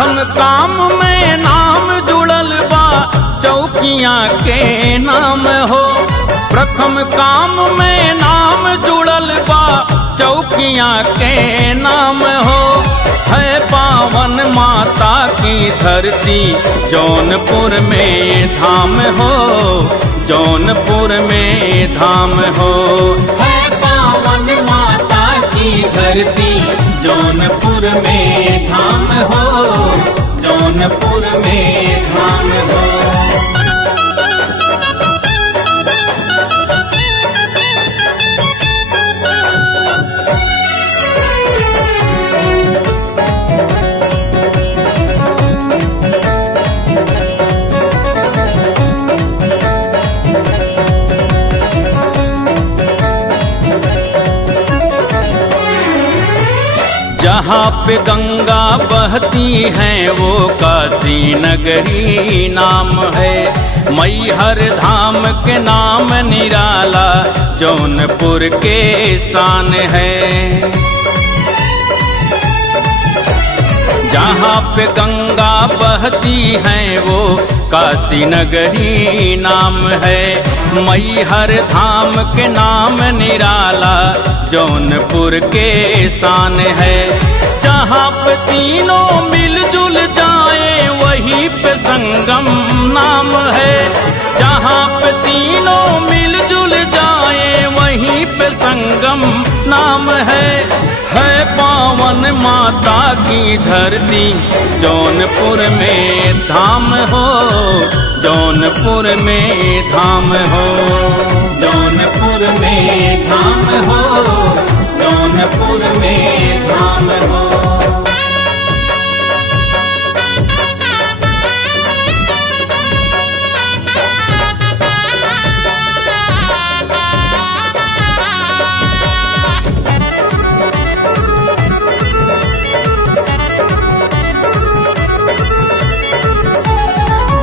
प्रथम काम में नाम जुड़ल बा चौकियाँ के नाम हो। प्रथम काम में नाम जुड़ल बा चौकियाँ के नाम हो। है पावन माता की धरती जौनपुर में धाम हो, जौनपुर में धाम हो। है पावन माता की धरती जौनपुर में धाम हो, जौनपुर में धाम हो। जहाँ पे गंगा बहती है वो काशी नगरी नाम है। मैहर धाम के नाम निराला जौनपुर के शान है। जहाँ पे गंगा बहती है वो काशी नगरी नाम है। मैहर धाम के नाम निराला जौनपुर के शान है। जहाँ पे तीनों मिलजुल जाए वहीं पे संगम नाम है। जहाँ पे तीनों मिलजुल जाए वहीं पे संगम नाम है। है पावन माता की धरती जौनपुर में धाम हो, जौनपुर में धाम हो। जौनपुर में धाम हो, जौनपुर में धाम हो।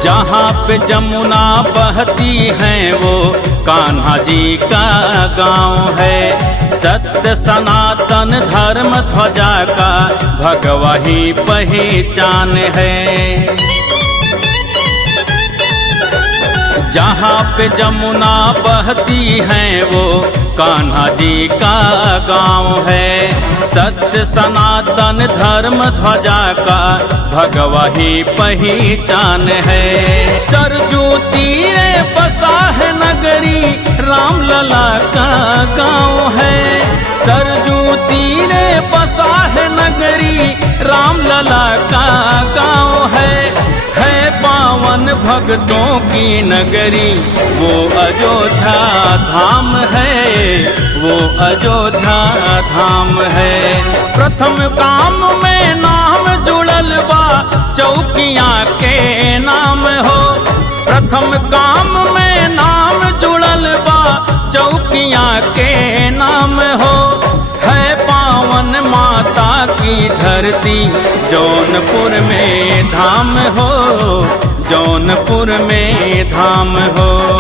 जहाँ पे जमुना बहती है वो कान्हा जी का गांव है। सत्य सनातन धर्म ध्वजा का भगवा ही पहचान है। जहाँ पे जमुना बहती है वो कान्हा जी का गांव है। सत्य सनातन धर्म ध्वजा का भगवा ही पहचान है। सरजू तीरे बसा है नगरी रामलला का गांव है। सरजू तीरे बसा है नगरी रामलला का गांव है। पावन भक्तों की नगरी वो अयोध्या धाम है, वो अयोध्या धाम है। प्रथम काम में नाम जुड़ल बा चौकियाँ के नाम हो। प्रथम काम में नाम जुड़ल बा चौकियाँ के नाम हो। है पावन माता की धरती जौनपुर में धाम हो, जौनपुर में धाम हो।